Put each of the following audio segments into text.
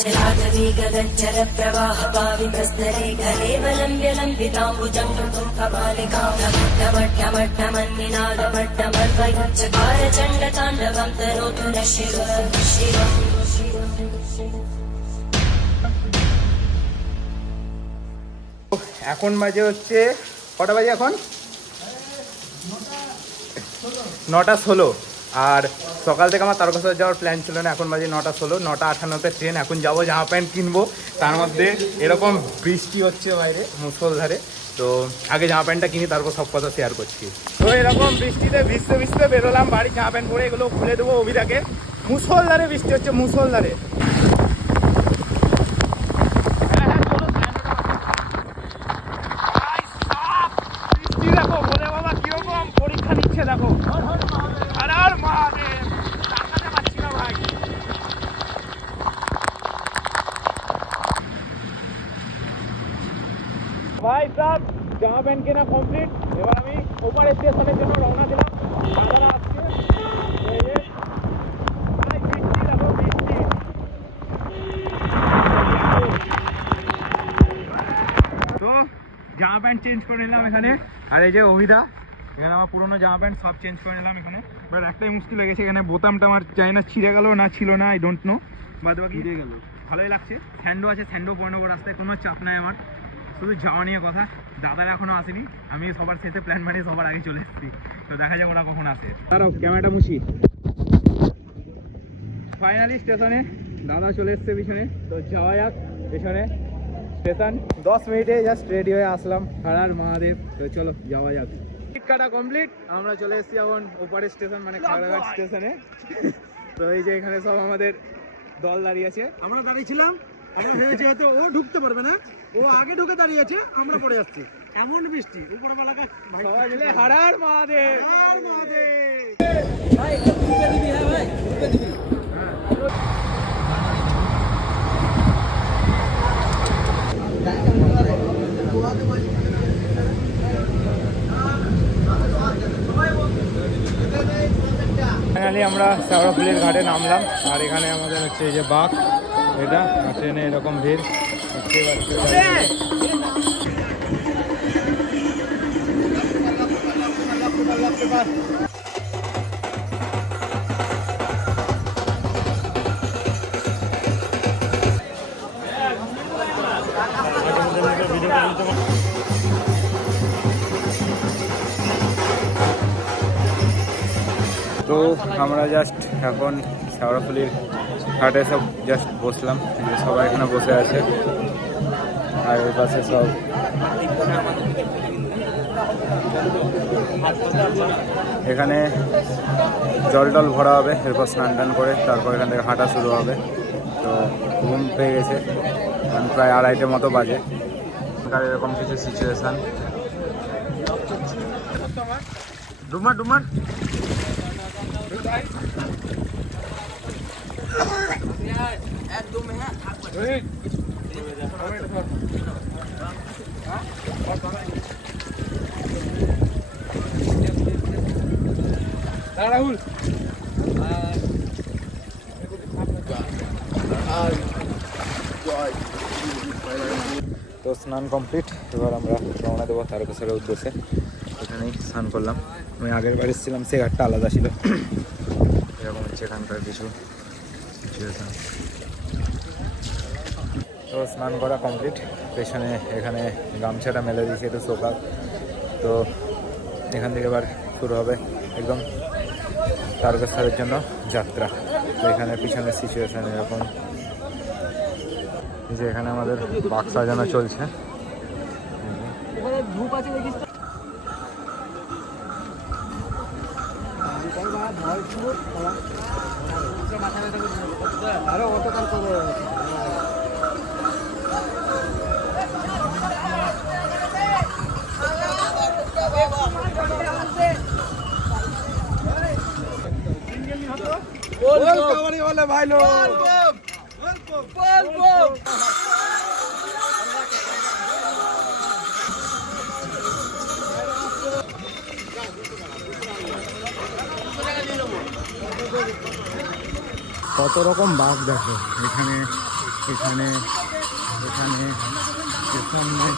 चराचरीगगच्चर प्रवाह पावितस्तरे घलेवलम्ब्य लम्बिताम्बुजं कृतं कपालिकामट्टमट्टमन्निनादमट्टमर्वयुच्चकार चण्डताण्डवं तनोतु नः शिवः এখন বাজে হচ্ছে কটা বাজে এখন 9:16 আর সকাল থেকে আমার তারকেশ্বর যাওয়ার প্ল্যান ছিল না। এখন বাজে 9:16, 9:58-তে ট্রেন। এখন যাবো জামা প্যান্ট কিনবো, তার মধ্যে এরকম বৃষ্টি হচ্ছে বাইরে মুষলধারে। তো আগে জামা প্যান্টটা কিনি, তারপর সব কথা শেয়ার করছি। তো এরকম বৃষ্টিতে ভিজতে ভিজতে বেরোলাম বাড়ি, জামা প্যান্ট পরে এগুলো খুলে দেবো অভিটাকে। মুষলধারে বৃষ্টি হচ্ছে, মুষলধারে। দেখো বলে বাবা কিরকম পরীক্ষা নিচ্ছে, দেখো। আর মহাদেব তাকাতে পারছি না ভাই। ভাই সব জামা প্যান্ট কেনা কমপ্লিট। এবার আমি ওপার স্টেশনের জন্য রওনা দিলাম। দাদারা আসছে, বৃষ্টি দেখো, বৃষ্টি। তো জামা প্যান্ট চেঞ্জ করে নিলাম এখানে। আর এই যে অভিদা, এখানে আমার পুরোনো জামা প্যান্ট সব চেঞ্জ করে নিলাম এখানে। বাট একটাই মুশকিল হয়ে গেছে, এখানে বোতামটা আমার চাই না, ছিঁড়ে গেল না ছিল না, আই ডোন্ট নো। বাদ বাকি ছিঁড়ে গেল, ভালোই লাগছে। স্যান্ডো আছে, স্যান্ডো পরে নেবো রাস্তায়, কোনো চাপ নাই আমার। শুধু যাওয়া নিয়ে কথা। দাদারা এখনও আসেনি, আমি সবার শেষে প্ল্যান বানিয়ে সবার আগে চলে এসেছি। তো দেখা যাক ওরা কখন আসে। তারাও ক্যামেরাটা মুছি। ফাইনালি স্টেশনে দাদা চলে এসছে পিছনে। তো যাওয়া যাক পেছনে স্টেশন। 10 মিনিটে জাস্ট রেডি হয়ে আসলাম। হারার মহাদেব। তো চলো যাওয়া যাক। টিকিট কাটা কমপ্লিট, আমরা চলে এসেছি এখন ওপারের স্টেশন, মানে খাগড়াঘাট স্টেশনে। তো এই যে এখানে সব আমাদের দল দাঁড়িয়ে আছে। আমরা দাঁড়িয়েছিলাম, আমরা ভেবেছি হয়তো ও ঢুকতে পারবে না, ও আগে ঢুকে দাঁড়িয়ে আছে, আমরা পড়ে যাচ্ছি। এমন বৃষ্টি উপরবেলা সবাই মিলে হারার মহাদেব। ফাইনালি আমরা শেওড়াফুলির ঘাটে নামলাম। আর এখানে আমাদের হচ্ছে এই যে বাঘ, এটা ট্রেনে এরকম ভিড় দেখতে পাচ্ছি। তো আমরা জাস্ট এখন শেওড়াফুলির ঘাটে সব জাস্ট বসলাম, সবাই এখানে বসে আছে। আর এর পাশে সব এখানে জল টল ভরা হবে, এরপর স্নান টান করে তারপর এখান থেকে হাঁটা শুরু হবে। তো ঘুম পেয়ে গেছে, প্রায় 2:30 মতো বাজে। এরকম কিছু সিচুয়েশান। ডুমার ডুমার রাহুল। তো স্নান কমপ্লিট, এবার আমরা রওনা দেবো তারকেশ্বরের উদ্দেশ্যে। এখানেই স্নান করলাম। আমি আগের বার এসেছিলাম, সে ঘাটটা আলাদা ছিল। এরকম হচ্ছে এখানকার কিছু সিচুয়েশান। তো স্নান করা কমপ্লিট, পেছনে এখানে গামছাটা মেলে দিয়েছে একটু শোকাক। তো এখান থেকে এবার শুরু হবে একদম তারকেশ্বরের জন্য যাত্রা। তো এখানে পিছনের সিচুয়েশান এরকম যে এখানে আমাদের বাক্স সাজানো চলছে। আরো অতকাল করবো। ভাই কত রকম বাঘ দেখো এখানে। এখানে এখানে সামনে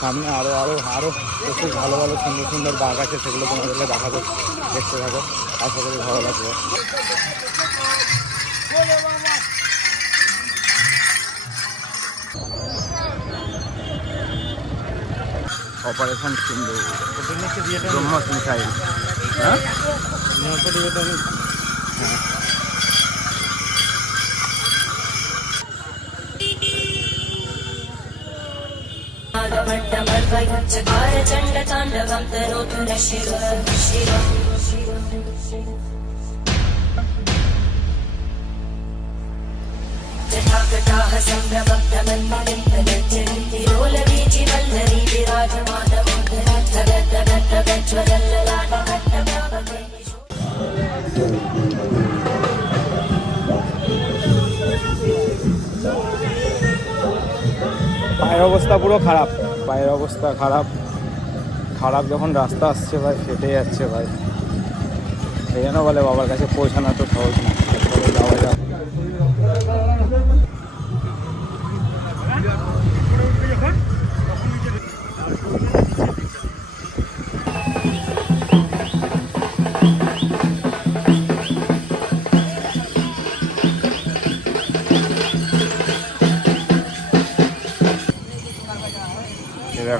সামনে আরো আরো আরো প্রচুর ভালো ভালো সুন্দর সুন্দর বাঘ আছে, সেগুলো তোমাদেরকে দেখাবো, দেখতে থাকো, আশা করি ভালো লাগবে। অপারেশন সিন্ধু ব্রহ্মস মিসাইল, হ্যাঁ चकार चण्ड ताण्डवं तनोतु न शिव शिव जटाकटाः सम्भ्रमब्धमन्मलिन्दगज्जन्ति रोलवीचि वल्लरी विराजमानमोदरद्धगद्धगज्ज्वलल्ललाटभट्टव्यापके পায়ের অবস্থা পুরো খারাপ, পায়ের অবস্থা খারাপ খারাপ যখন রাস্তা আসছে ভাই ফেটে যাচ্ছে ভাই। সেই জন্য বলে বাবার কাছে পৌঁছানো তো সহজ না, যাওয়া যাক।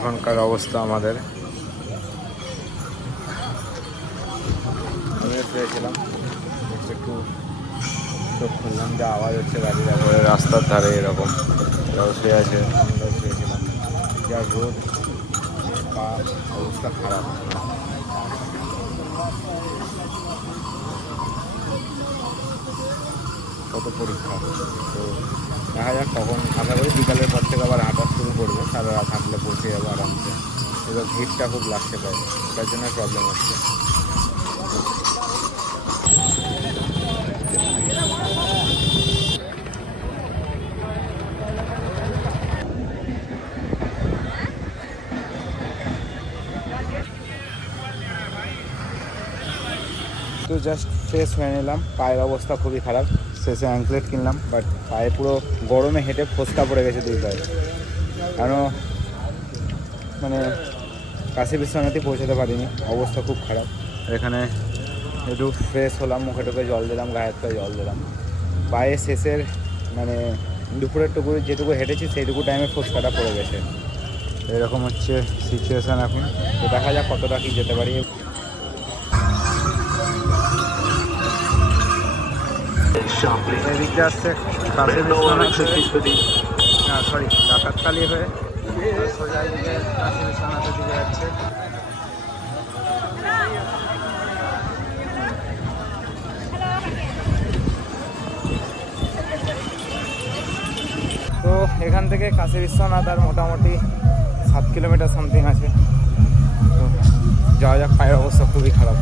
এখনকার অবস্থা আমাদের, আমি শুয়েছিলাম একটু চোখ খুললাম, যা আওয়াজ হচ্ছে গাড়ি, তারপরে রাস্তার ধারে এরকম শুয়ে আছে, আমরা শুয়েছিলাম, যা রোদ, পা অবস্থা খারাপ। কত পরীক্ষা, তো দেখা যাক কখন, আশা করি বিকালের পর থেকে আবার হাঁটা শুরু করবো, সারা রাত হাঁটলে পৌঁছে যাবো আরামসে। এবার ভিড়টা খুব লাগছে পায়, তার জন্য প্রবলেম হচ্ছে। তো জাস্ট ফ্রেশ হয়ে নিলাম, পায়ের অবস্থা খুবই খারাপ, শেষে অ্যাঙ্কলেট কিনলাম, বাট পায়ে পুরো গরমে হেঁটে ফোসকা পড়ে গেছে দুই পায়ে, কারণ মানে কাশী বিশ্বনাথে পৌঁছাতে পারিনি, অবস্থা খুব খারাপ। এখানে একটু ফ্রেশ হলাম, মুখে টুকে জল দিলাম, গায়ের পায়ে জল দিলাম, পায়ে শেষের মানে দুপুরের টুকু যেটুকু হেঁটেছি সেইটুকু টাইমে ফোসকাটা পড়ে গেছে। এরকম হচ্ছে সিচুয়েশান এখন, তো দেখা যাক কতটা কি যেতে পারি। এদিকে আসছে কাশী বিশ্বনাথ, সরি ডাকাতকালী হয়ে সোজা এদিকে কাশী বিশ্বনাথের দিকে যাচ্ছে। তো এখান থেকে কাশী বিশ্বনাথ আর মোটামুটি 7 কিলোমিটার সামথিং আছে, তো যাওয়া যাক। পায়ের অবস্থা খুবই খারাপ,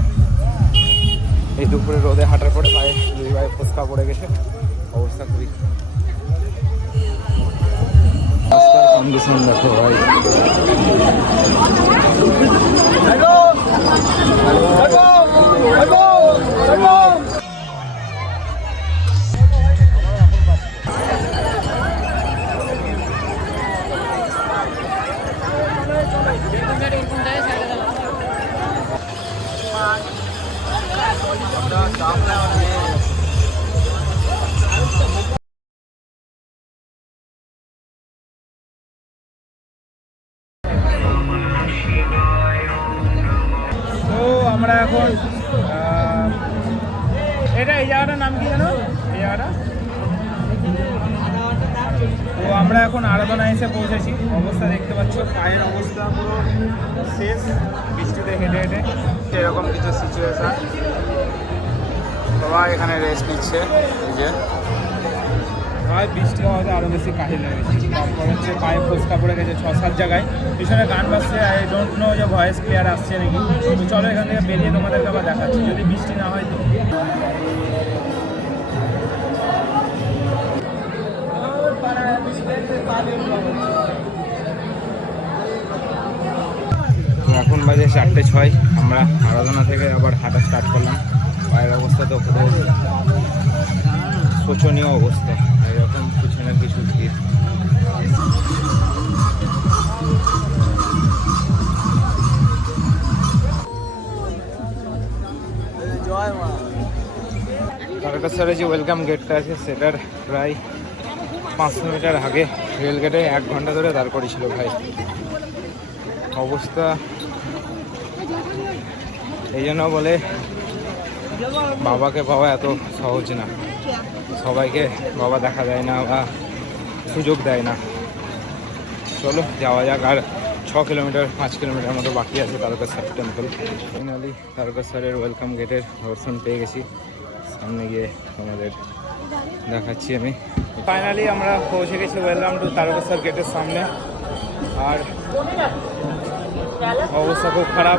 এই দুপুরে রোদে হাঁটার পরে পায়ে দুই পায়ে ফোসকা পড়ে গেছে, অবস্থা খুবই কন্ডিশন দেখো ভাই। তো আমরা এখন এটা এই জায়গাটার নাম কি জানো, এই জায়গাটা, তো আমরা এখন আরাধনা এসে পৌঁছেছি। অবস্থা দেখতে পাচ্ছ, পায়ের অবস্থা পুরো শেষ, বৃষ্টিতে হেঁটে হেঁটে এরকম কিছু সিচুয়েশান। সবাই এখানে রেস্ট নিচ্ছে, এই যে সবাই বৃষ্টি হওয়াতে আরও বেশি কাহিল হয়ে গেছে। তারপর হচ্ছে পায়ে ফোসকা পড়ে গেছে 6-7 জায়গায়, পিছনে গান বাজছে, আই ডোন্ট নো যে ভয়েস ক্লিয়ার আসছে নাকি। তো চলো এখান থেকে বেরিয়ে তোমাদেরকে আবার দেখাচ্ছি, যদি বৃষ্টি না হয় তো। এখন বাজে 4:06, আমরা আরাধনা থেকে আবার হাঁটা স্টার্ট করলাম। পায়ের অবস্থা তো পুরো শোচনীয় অবস্থা, এরকম পিছনের কিছু ভিড়। তারকেশ্বরে যে ওয়েলকাম গেটটা আছে সেটার প্রায় 500 মিটার আগে রেল গেটে 1 ঘন্টা ধরে দাঁড় করেছিল ভাই। অবস্থা এই জন্য বলে বাবাকে পাওয়া এত সহজ না, সবাইকে বাবা দেখা দেয় না বা সুযোগ দেয় না। চলো যাওয়া যাক, আর 6 কিলোমিটার 5 কিলোমিটার মতো বাকি আছে তারকেশ্বর টেম্পল। ফাইনালি তারকেশ্বরের ওয়েলকাম গেটের দর্শন পেয়ে গেছি, সামনে গিয়ে তোমাদের দেখাচ্ছি আমি। ফাইনালি আমরা পৌঁছে গেছি ওয়েলকাম টু তারকেশ্বর গেটের সামনে, আর অবস্থা খুব খারাপ।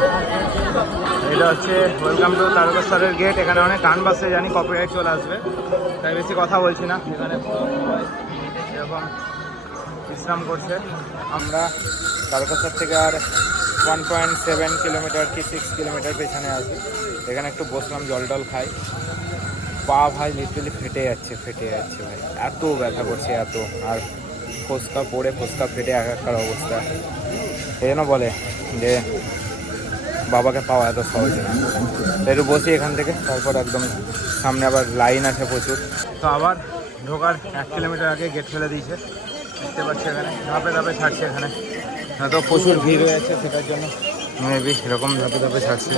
এটা হচ্ছে ওয়েলকাম টু তারকেশ্বরের গেট। এখানে অনেক গান বাজছে, জানি কপিরাইট চলে আসবে, তাই বেশি কথা বলছি না। এখানে এরকম বিশ্রাম করছে। আমরা তারকেশ্বর থেকে আর 1.7 কিলোমিটার কি 6 কিলোমিটার পেছনে আসবে। এখানে একটু বসলাম, জল টল খাই। পা ভাই লিটারালি ফেটে যাচ্ছে ভাই, এত ব্যথা করছে এত, আর ফোসকা পড়ে ফোসকা ফেটে একাকার অবস্থা। এই জন্য বলে যে বাবাকে পাওয়া এত সহজ না। একটু বসি এখান থেকে, তারপর একদম সামনে আবার লাইন আছে প্রচুর। তো আবার ঢোকার 1 কিলোমিটার আগে গেট ফেলে দিয়েছে, দেখতে পাচ্ছি এখানে ধাপে ধাপে ছাড়ছে। এখানে হয়তো প্রচুর ভিড় হয়ে আছে, সেটার জন্য মেবি এরকম ধাপে ধাপে ছাড়ছে।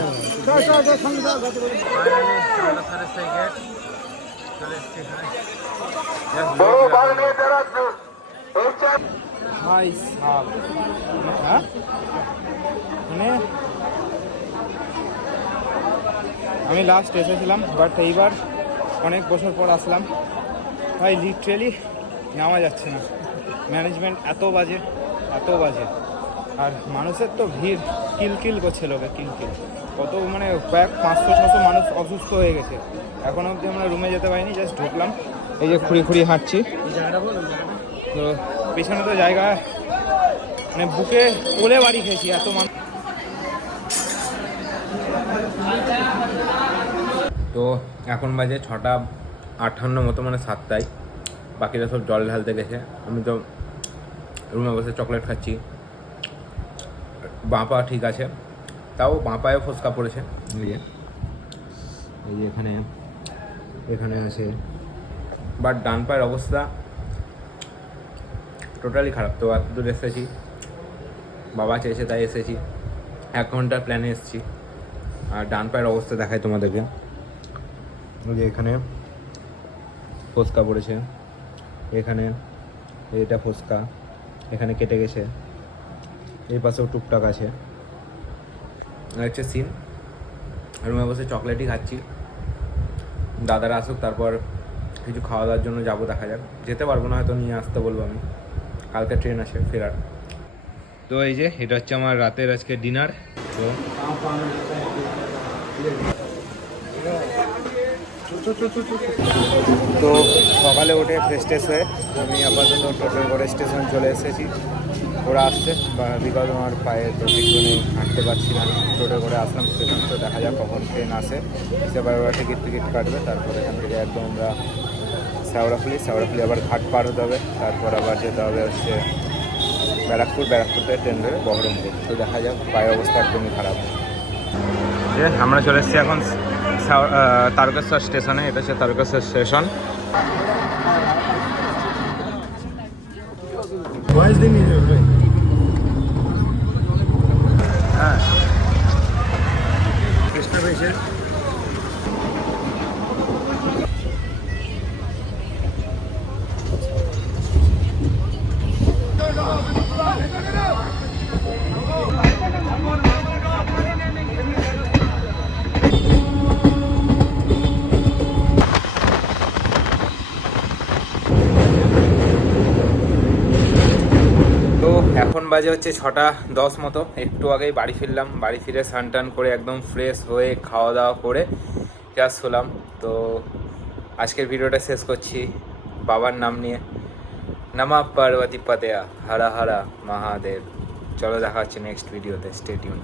আমি লাস্ট এসেছিলাম, বাট এইবার অনেক বছর পর আসলাম ভাই, লিটারেলি নেওয়া যাচ্ছে না। ম্যানেজমেন্ট এত বাজে, আর মানুষের তো ভিড় কিলকিল করছে, লোকে কিলকিল। কত মানে কয়েক 500-600 মানুষ অসুস্থ হয়ে গেছে। এখন অবধি আমরা রুমে যেতে পারিনি, জাস্ট ঢুকলাম। এই যে খুঁড়ি হাঁটছি, তো পেছনে তো জায়গা মানে বুকে কোলে বাড়ি খেয়েছি, এত মানুষ। তো এখন বাজে 6:58 মতো, মানে 7টায়। বাকিরা সব জল ঢালতে গেছে, আমি তো রুমে বসে চকলেট খাচ্ছি। বাঁ পা ঠিক আছে, তাও বাঁ পায়ে ফোসকা পড়েছে। এই যে এখানে আছে, বাট ডান পায়ের অবস্থা টোটালি খারাপ। তো এত দূর এসেছি, বাবা চেয়েছে তাই এসেছি, 1 ঘন্টার প্ল্যানে এসেছি। আর ডান পায়ের অবস্থা দেখাই তোমাদেরকে। ওই যে এখানে ফোসকা পড়েছে, এখানে এটা ফোসকা, এখানে কেটে গেছে, এই পাশেও টুকটাক আছে। হচ্ছে সিন। রুমে বসে চকলেটই খাচ্ছি। দাদারা আসুক, তারপর কিছু খাওয়া দাওয়ার জন্য যাবো, দেখা যাক। যেতে পারবো না, হয়তো নিয়ে আসতে বলবো আমি, কালকে ট্রেন আছে ফেরার। তো এই যে এটা হচ্ছে আমার রাতের আজকে ডিনার। তো সকালে উঠে ফ্রেশ ট্রেশ হয়ে আমি আপাতত টোটো করে স্টেশন চলে এসেছি। ওরা আসছে, বিকজ আমার পায়ে তো কিছু নেই, হাঁটতে পারছি না। টোটো করে আসলাম স্টেশন, তো দেখা যাক কখন ট্রেন আসে। সেবার ওরা টিকিট কাটবে, তারপরে এখান থেকে একদম আমরা শেওড়াফুলি আবার ঘাট পার হতে হবে, তারপর আবার যেতে হবে হচ্ছে ব্যারাকপুর থেকে ট্রেন ধরে বহরমপুর। তো দেখা যাক, পায়ের অবস্থা একদমই খারাপ। আমরা চলে এসেছি এখন তারকেশ্বর স্টেশনে। এটা হচ্ছে তারকেশ্বর স্টেশন। হ্যাঁ, কৃষ্ণ পেয়েছে। এখন বাজে হচ্ছে 6:10 মতো। একটু আগেই বাড়ি ফিরলাম, বাড়ি ফিরে স্নান টান করে একদম ফ্রেশ হয়ে খাওয়া দাওয়া করে জাস্ট হলাম। তো আজকের ভিডিওটা শেষ করছি বাবার নাম নিয়ে। নমঃ পার্বতী পতেয়া, হর হর মহাদেব। চলো দেখা হচ্ছে নেক্সট ভিডিওতে, স্টে টিউনড।